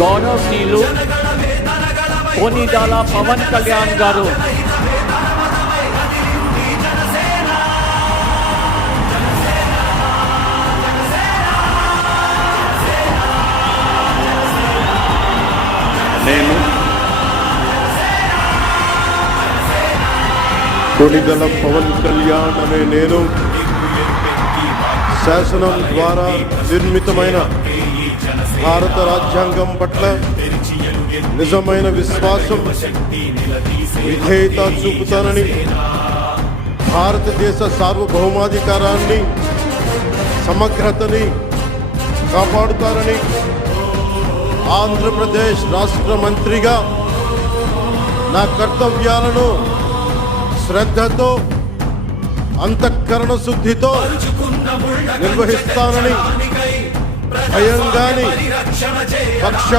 గౌరవనీయులు కొనిదాల పవన్ కళ్యాణ్ గారు కొనిదల పవన్ కళ్యాణ్ అనే నేను శాసనం ద్వారా నిర్మితమైన భారత రాజ్యాంగం పట్ల నిజమైన విశ్వాసం విధేయత చూపుతానని, భారతదేశ సార్వభౌమాధికారాన్ని సమగ్రతని కాపాడుతానని, ఆంధ్రప్రదేశ్ రాష్ట్ర మంత్రిగా నా కర్తవ్యాలను శ్రద్ధతో అంతఃకరణ శుద్ధితో నిర్వహిస్తానని భయం గాని పక్ష